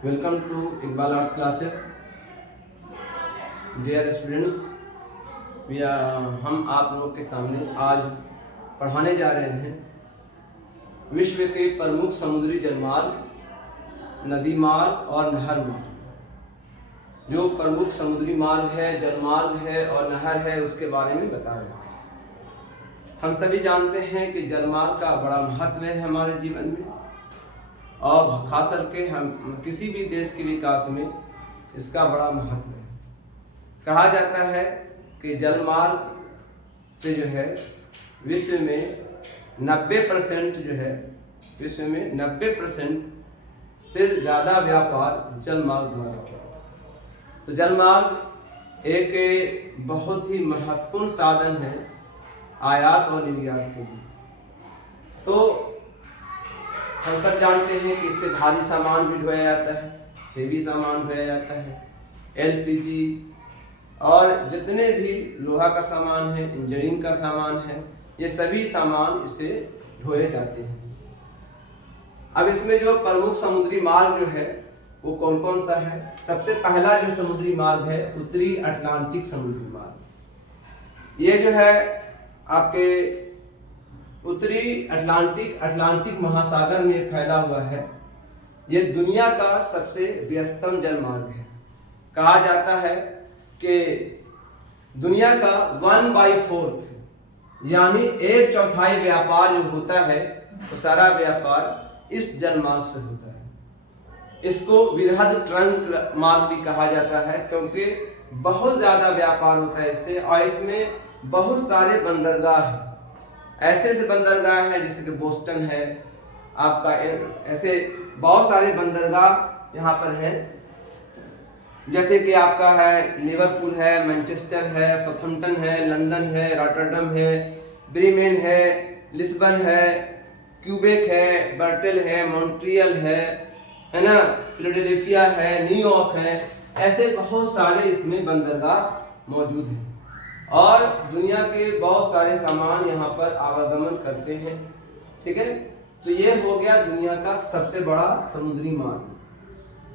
Welcome to Iqbal arts classes. Dear students, हम आप लोगों के सामने आज पढ़ाने जा रहे हैं विश्व के प्रमुख समुद्री जलमार्ग, नदी मार्ग और नहर मार्ग। जो प्रमुख समुद्री मार्ग है, जलमार्ग है और नहर है, उसके बारे में बता रहे हैं। हम सभी जानते हैं कि जलमार्ग का बड़ा महत्व है हमारे जीवन में, और खास करके हम किसी भी देश के विकास में इसका बड़ा महत्व है। कहा जाता है कि जलमार्ग से जो है विश्व में 90% जो है, विश्व में 90% से ज़्यादा व्यापार जलमार्ग द्वारा किया जाता है। तो जलमार्ग एक बहुत ही महत्वपूर्ण साधन है आयात और निर्यात के लिए। तो हम सब जानते हैं कि इससे भारी सामान भी ढोया जाता है, हेवी सामान ढोया जाता है, एलपीजी और जितने भी लोहा का सामान है, इंजीनियरिंग का सामान है, ये सभी सामान इससे ढोए जाते हैं। अब इसमें जो प्रमुख समुद्री मार्ग जो है वो कौन कौन सा है? सबसे पहला जो समुद्री मार्ग है उत्तरी अटलांटिक समुद्री मार्ग। ये जो है आपके उत्तरी अटलांटिक महासागर में फैला हुआ है। ये दुनिया का सबसे व्यस्तम जलमार्ग है। कहा जाता है कि दुनिया का 1/4 यानी 1/4 व्यापार जो होता है वो सारा व्यापार इस जलमार्ग से होता है। इसको वृहद ट्रंक मार्ग भी कहा जाता है, क्योंकि बहुत ज्यादा व्यापार होता है इससे, और इसमें बहुत सारे बंदरगाह हैं। ऐसे बंदरगाह हैं जैसे कि बोस्टन है आपका, ऐसे बहुत सारे बंदरगाह यहाँ पर हैं, जैसे कि आपका है लिवरपूल है, मैनचेस्टर है, साउथहैम्पटन है, लंदन है, रॉटरडम है, ब्रीमेन है, लिस्बन है, क्यूबेक है, बर्टेल है, मॉन्ट्रियल है ना, फिलाडेल्फिया है, न्यूयॉर्क है। ऐसे बहुत सारे इसमें बंदरगाह मौजूद हैं और दुनिया के बहुत सारे सामान यहाँ पर आवागमन करते हैं। ठीक है, तो ये हो गया दुनिया का सबसे बड़ा समुद्री मार्ग।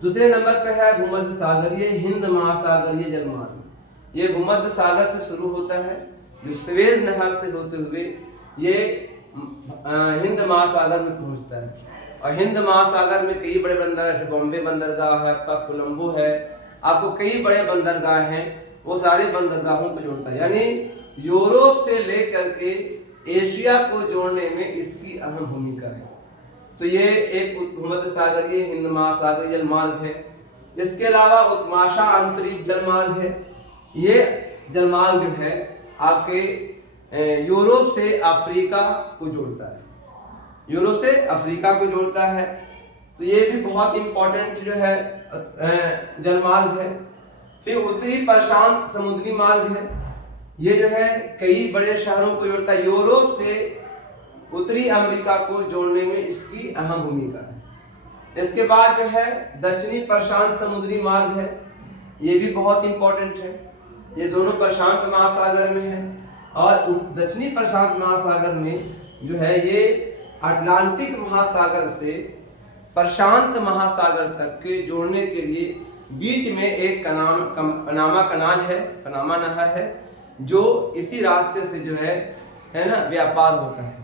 दूसरे नंबर पे है भूमध्य सागरीय हिंद महासागरीय जलमार्ग। ये भूमध्य सागर से शुरू होता है, जो स्वेज नहर से होते हुए ये हिंद महासागर में पहुंचता है। और हिंद महासागर में कई बड़े बंदरगाह, जैसे बॉम्बे बंदरगाह है, आपका कोलंबो है, आपको कई बड़े बंदरगाह हैं, वो सारे बंदरगाहों को जोड़ता है। यानी यूरोप से लेकर के एशिया को जोड़ने में इसकी अहम भूमिका है। तो ये एक भूमध्य सागरीय हिंद महासागरीय जलमार्ग है। इसके अलावा उत्तमाशा आंतरिक जलमार्ग है। ये जलमार्ग जो है आपके यूरोप से अफ्रीका को जोड़ता है, यूरोप से अफ्रीका को जोड़ता है। तो ये भी बहुत इंपॉर्टेंट जो है जलमार्ग है। फिर उत्तरी प्रशांत समुद्री मार्ग है। ये जो है कई बड़े शहरों को जोड़ता है। यूरोप से उत्तरी अमेरिका को जोड़ने में इसकी अहम भूमिका है। इसके बाद जो है दक्षिणी प्रशांत समुद्री मार्ग है। ये भी बहुत इंपॉर्टेंट है। ये दोनों प्रशांत महासागर में है, और दक्षिणी प्रशांत महासागर में जो है ये अटलांटिक महासागर से प्रशांत महासागर तक के जोड़ने के लिए बीच में एक पनामा कनाल है, पनामा नहर है, जो इसी रास्ते से जो है ना व्यापार होता है।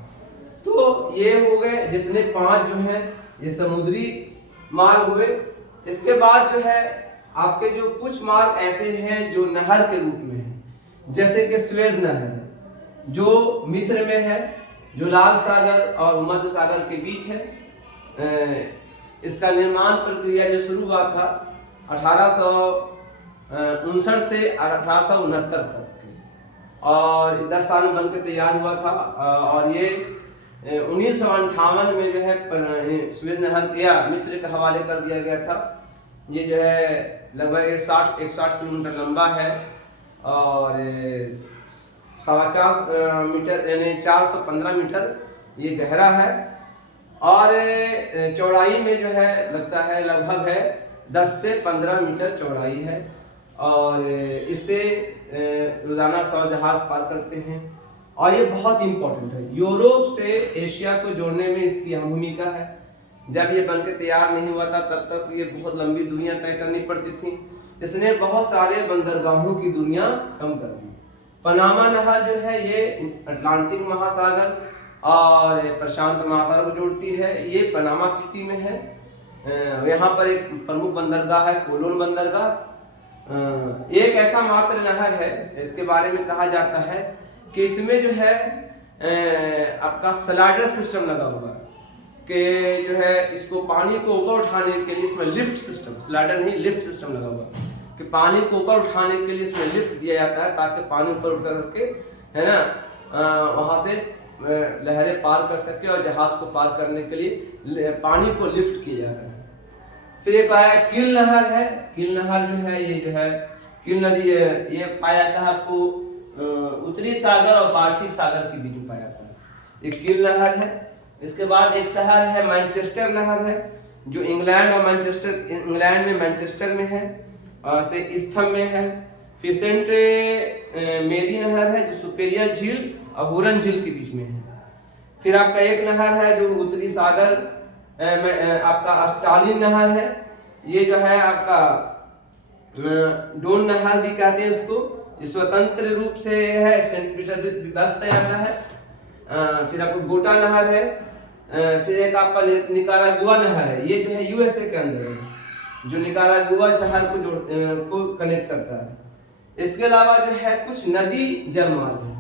तो ये हो गए जितने 5 जो हैं ये समुद्री मार्ग हुए। इसके बाद जो है आपके जो कुछ मार्ग ऐसे हैं जो नहर के रूप में है, जैसे कि स्वेज नहर है जो मिस्र में है, जो लाल सागर और मध्य सागर के बीच है। इसका निर्माण प्रक्रिया जो शुरू हुआ था 1859 से 1869 तक की, और 10 साल में बनकर तैयार हुआ था। और ये 1958 में जो है स्वेज नहर या मिस्र के हवाले कर दिया गया था। ये जो है लगभग 160 किलोमीटर लंबा है और 4.25 मीटर यानी 415 मीटर ये गहरा है, और चौड़ाई में जो है लगता है लगभग है 10 से 15 मीटर चौड़ाई है। और इससे रोजाना 100 जहाज पार करते हैं, और ये बहुत इंपॉर्टेंट है। यूरोप से एशिया को जोड़ने में इसकी अहम भूमिका है। जब ये बनके तैयार नहीं हुआ था तब तक ये बहुत लंबी दूरियां तय करनी पड़ती थी। इसने बहुत सारे बंदरगाहों की दूरियां कम कर दी। पनामा नहर जो है ये अटलांटिक महासागर और प्रशांत महासागर को जोड़ती है। ये पनामा सिटी में है। यहाँ पर एक प्रमुख बंदरगाह है कोलोन बंदरगाह। एक ऐसा मात्र नहर है, इसके बारे में कहा जाता है कि इसमें जो है आपका स्लाइडर सिस्टम लगा हुआ है कि जो है इसको पानी को ऊपर उठाने के लिए इसमें लिफ्ट सिस्टम, स्लाइडर नहीं लिफ्ट सिस्टम लगा हुआ है कि पानी को ऊपर उठाने के लिए इसमें लिफ्ट दिया जाता है ताकि पानी ऊपर उठ करके है ना वहाँ से लहरें पार कर सके और जहाज को पार करने के लिए पानी को लिफ्ट किया जाता है। फिर एक है किल नहर है। किल नहर जो है ये जो है किल नदी ये पाया जाता है आपको उत्तरी सागर और बाल्टिक सागर के बीच में पाया जाता है। एक किल नहर है। इसके बाद एक शहर है मैनचेस्टर नहर है जो इंग्लैंड में मैनचेस्टर में है से स्थम में है। फिर सेंट मेरी नहर है जो सुपेरियर झील और हुरन झील के बीच में है। फिर आपका एक नहर है जो उत्तरी सागर आपका अस्टालिन नहर है। ये जो है आपका डोन नहर भी कहते हैं इसको। स्वतंत्र रूप से है सेंट पीटर्सबर्ग विभक्त जाता है। फिर आपको गोटा नहर है। फिर एक आपका निकारागुआ नहर है। ये जो है यूएसए के अंदर है जो निकारागुआ शहर को कनेक्ट करता है। इसके अलावा जो है कुछ नदी जलमार्ग है।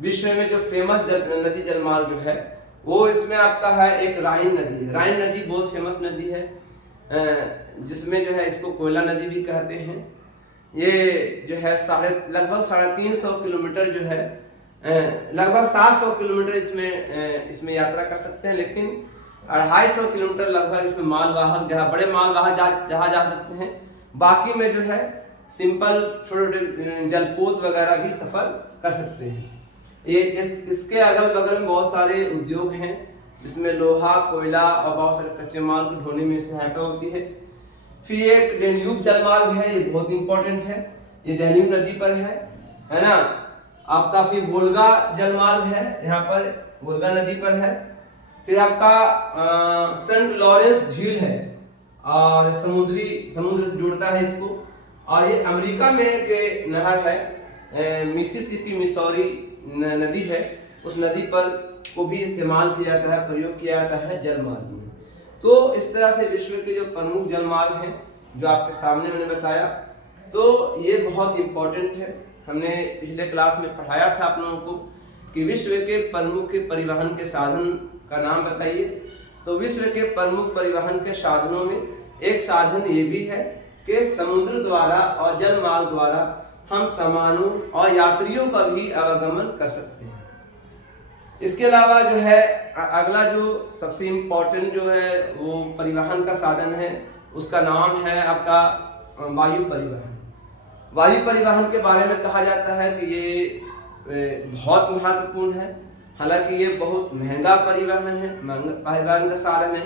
विश्व में जो फेमस नदी जलमार्ग जो है वो इसमें आपका है एक राइन नदी है। राइन नदी बहुत फेमस नदी है जिसमें जो है इसको कोयला नदी भी कहते हैं। ये जो है लगभग 350 किलोमीटर जो है लगभग 700 किलोमीटर इसमें यात्रा कर सकते हैं, लेकिन 250 किलोमीटर लगभग इसमें मालवाहक जहाँ बड़े मालवाहक जहाँ जा सकते हैं। बाकी में जो है सिंपल छोटे छोटे जलपोत वगैरह भी सफर कर सकते हैं। ये इसके अगल बगल में बहुत सारे उद्योग हैं जिसमें लोहा कोयला और बहुत सारे कच्चे माल को ढोने में सहायता होती है। फिर एक डेन्यूब जलमार्ग है। ये बहुत इंपॉर्टेंट है। ये डेन्यूब नदी पर है ना। आपका फिर वोल्गा जलमार्ग है, यहाँ पर वोल्गा नदी पर है। फिर आपका सेंट लॉरेंस झील है और समुद्र से जुड़ता है इसको। और ये अमेरिका में के नहर है मिसिसिपी मिसौरी नदी है। उस नदी पर को भी इस्तेमाल किया जाता है, प्रयोग किया जाता है जलमार्ग में। तो इस तरह से विश्व के जो प्रमुख जलमार्ग हैं जो आपके सामने मैंने बताया, तो ये बहुत इंपॉर्टेंट है। हमने पिछले क्लास में पढ़ाया था आप लोगों को कि विश्व के प्रमुख परिवहन के साधन का नाम बताइए। तो विश्व के प्रमुख परिवहन के साधनों में एक साधन ये भी है कि समुद्र द्वारा और जल मार्ग द्वारा हम सामानों और यात्रियों का भी आवागमन कर सकते हैं। इसके अलावा जो है अगला जो सबसे इम्पोर्टेंट जो है वो परिवहन का साधन है उसका नाम है आपका वायु परिवहन। वायु परिवहन के बारे में कहा जाता है कि ये बहुत महत्वपूर्ण है। हालांकि ये बहुत महंगा परिवहन है, परिवहन का साधन है,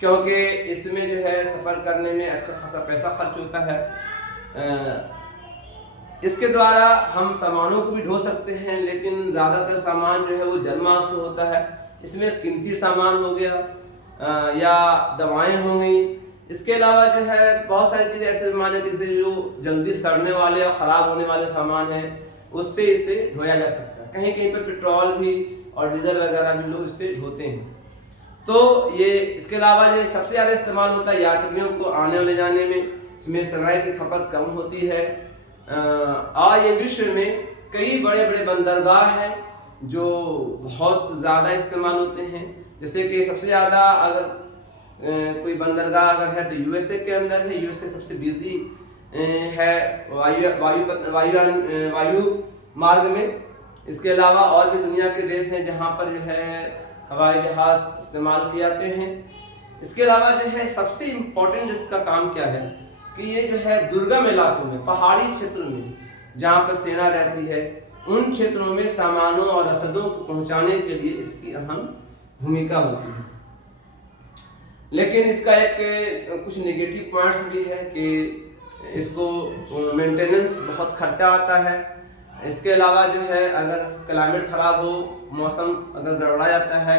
क्योंकि इसमें जो है सफ़र करने में अच्छा खासा पैसा खर्च होता है। इसके द्वारा हम सामानों को भी ढो सकते हैं, लेकिन ज़्यादातर सामान जो है वो जलमार्ग से होता है। इसमें कीमती सामान हो गया या दवाएं हो गई। इसके अलावा जो है बहुत सारी चीज़ें ऐसे माने जैसे जो जल्दी सड़ने वाले और ख़राब होने वाले सामान हैं उससे इसे ढोया जा सकता है। कहीं कहीं पर पेट्रोल भी और डीजल वगैरह भी लोग इससे ढोते हैं। तो ये इसके अलावा जो सबसे ज़्यादा इस्तेमाल होता है यात्रियों को आने और ले जाने में, इसमें समय की खपत कम होती है। और ये विश्व में कई बड़े बड़े बंदरगाह हैं जो बहुत ज़्यादा इस्तेमाल होते हैं। जैसे कि सबसे ज़्यादा अगर कोई बंदरगाह अगर है तो यूएसए के अंदर है। यूएसए सबसे बिजी है वायु मार्ग में। इसके अलावा और भी दुनिया के देश हैं जहाँ पर जो है हवाई जहाज़ इस्तेमाल किए जाते हैं। इसके अलावा जो है सबसे इम्पोर्टेंट इसका काम क्या है कि ये जो है दुर्गम इलाकों में, पहाड़ी क्षेत्र में जहाँ पर सेना रहती है, उन क्षेत्रों में सामानों और रसदों को पहुँचाने के लिए इसकी अहम भूमिका होती है। लेकिन इसका एक कुछ नेगेटिव पॉइंट्स भी है कि इसको मेंटेनेंस बहुत खर्चा आता है। इसके अलावा जो है अगर क्लाइमेट ख़राब हो, मौसम अगर गड़बड़ा जाता है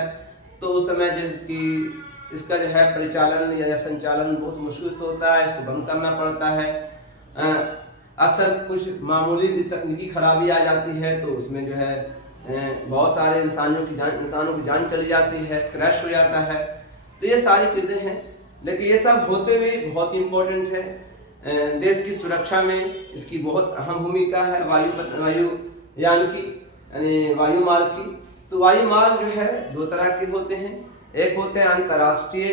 तो उस समय जो इसकी इसका जो है परिचालन या संचालन बहुत मुश्किल से होता है, इसको बंद करना पड़ता है। अक्सर कुछ मामूली भी तकनीकी खराबी आ जाती है तो उसमें जो है बहुत सारे इंसानों की जान चली जाती है, क्रैश हो जाता है। तो ये सारी चीज़ें हैं, लेकिन ये सब होते हुए बहुत इम्पोर्टेंट है। देश की सुरक्षा में इसकी बहुत अहम भूमिका है वायुयान की, यानी वायुमार्ग की। तो वायुमार्ग जो है दो तरह के होते हैं। एक होते हैं अंतर्राष्ट्रीय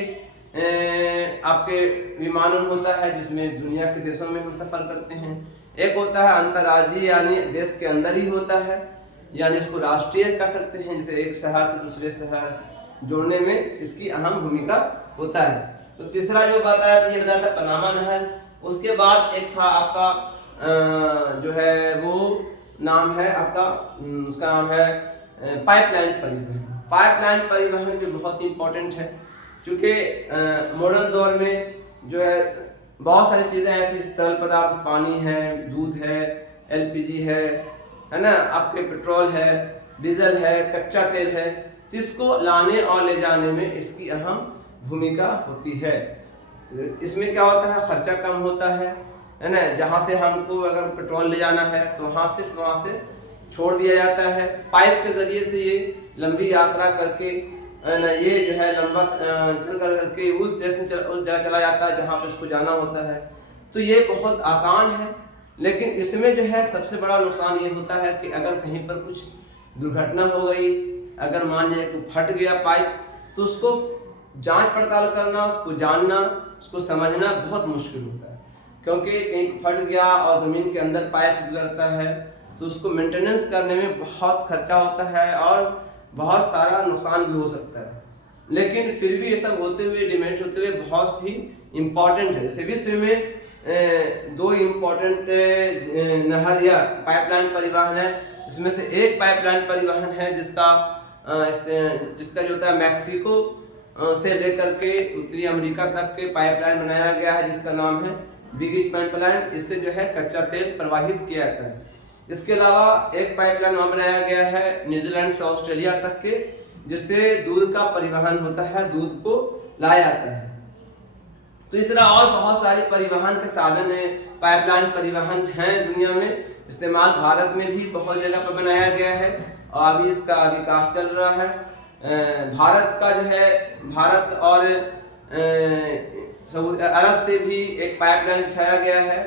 आपके विमानन होता है जिसमें दुनिया के देशों में हम सफ़र करते हैं। एक होता है अंतर्राज्यीय, यानी देश के अंदर ही होता है, यानी इसको राष्ट्रीय कह सकते हैं, जैसे एक शहर से दूसरे शहर जोड़ने में इसकी अहम भूमिका होता है। तो तीसरा जो बताया था, ये बताया था पनामा नहर। उसके बाद एक था आपका जो है वो नाम है आपका, उसका नाम है पाइपलाइन परिवहन। पाइपलाइन परिवहन भी बहुत इंपॉर्टेंट है, क्योंकि मॉडर्न दौर में जो है बहुत सारी चीज़ें ऐसी, तरल पदार्थ, पानी है, दूध है, एलपीजी है ना, आपके पेट्रोल है, डीजल है, कच्चा तेल है, तो इसको लाने और ले जाने में इसकी अहम भूमिका होती है। इसमें क्या होता है, खर्चा कम होता है ना। जहाँ से हमको अगर पेट्रोल ले जाना है तो वहाँ से छोड़ दिया जाता है, पाइप के ज़रिए से ये लंबी यात्रा करके ना, ये जो है लंबा चल करके उस देश में उस जगह चला जाता है जहाँ पे उसको जाना होता है। तो ये बहुत आसान है, लेकिन इसमें जो है सबसे बड़ा नुकसान ये होता है कि अगर कहीं पर कुछ दुर्घटना हो गई, अगर मान लीजिए कि फट गया पाइप, तो उसको जांच पड़ताल करना, उसको जानना, उसको समझना बहुत मुश्किल होता है। क्योंकि कहीं फट गया और ज़मीन के अंदर पाइप गुजरता है तो उसको मेंटेनेंस करने में बहुत खर्चा होता है और बहुत सारा नुकसान भी हो सकता है। लेकिन फिर भी ये सब होते हुए, डिमेंट होते हुए बहुत ही इम्पॉर्टेंट है। जैसे विश्व में दो इम्पॉर्टेंट नहर या पाइपलाइन परिवहन है, इसमें से एक पाइपलाइन परिवहन है जिसका जो होता है मैक्सिको से लेकर के उत्तरी अमेरिका तक के पाइपलाइन बनाया गया है, जिसका नाम है बिग ईस्ट पाइपलाइन। इससे जो है कच्चा तेल प्रवाहित किया जाता है। इसके अलावा एक पाइपलाइन वहाँ बनाया गया है न्यूजीलैंड से ऑस्ट्रेलिया तक के, जिससे दूध का परिवहन होता है, दूध को लाया जाता है। तो इस तरह और बहुत सारे परिवहन के साधन है, पाइपलाइन परिवहन हैं दुनिया में। इस्तेमाल भारत में भी बहुत जगह पर बनाया गया है और अभी इसका विकास चल रहा है। भारत का जो है, भारत और सऊदी अरब से भी एक पाइपलाइन बिछाया गया है।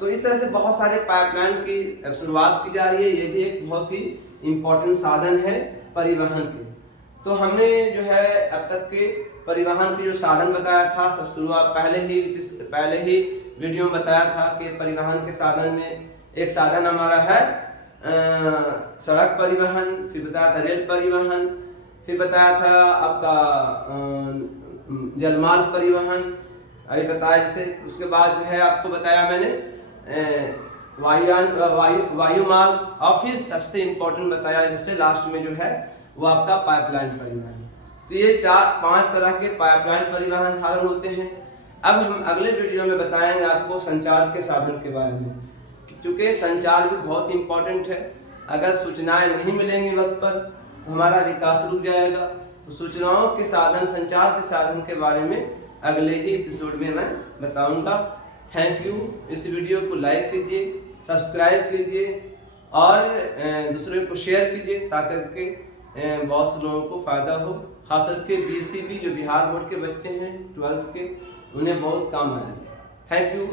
तो इस तरह से बहुत सारे पाइपलाइन की शुरुआत की जा रही है। ये भी एक बहुत ही इम्पोर्टेंट साधन है परिवहन के। तो हमने जो है अब तक के परिवहन के जो साधन बताया था, सब शुरुआत पहले ही वीडियो में बताया था कि परिवहन के साधन में एक साधन हमारा है सड़क परिवहन, फिर बताया था रेल परिवहन, फिर बताया था आपका जलमार्ग परिवहन, अभी बताया। जैसे उसके बाद जो है आपको बताया मैंने वायुमार्ग, और फिर सबसे इम्पोर्टेंट बताया सबसे लास्ट में जो है वो आपका पाइपलाइन परिवहन। तो ये 4-5 तरह के पाइपलाइन परिवहन साधन होते हैं। अब हम अगले वीडियो में बताएंगे आपको संचार के साधन के बारे में, क्योंकि संचार भी बहुत इम्पोर्टेंट है। अगर सूचनाएं नहीं मिलेंगी वक्त पर तो हमारा विकास रुक जाएगा। तो सूचनाओं के साधन, संचार के साधन के बारे में अगले ही एपिसोड में मैं बताऊंगा। Thank you. इस वीडियो को लाइक कीजिए, सब्सक्राइब कीजिए और दूसरे को शेयर कीजिए, ताकि बहुत से लोगों को फ़ायदा हो। खास करके BCB जो बिहार बोर्ड के बच्चे हैं 12th के, उन्हें बहुत काम आएगा। Thank you.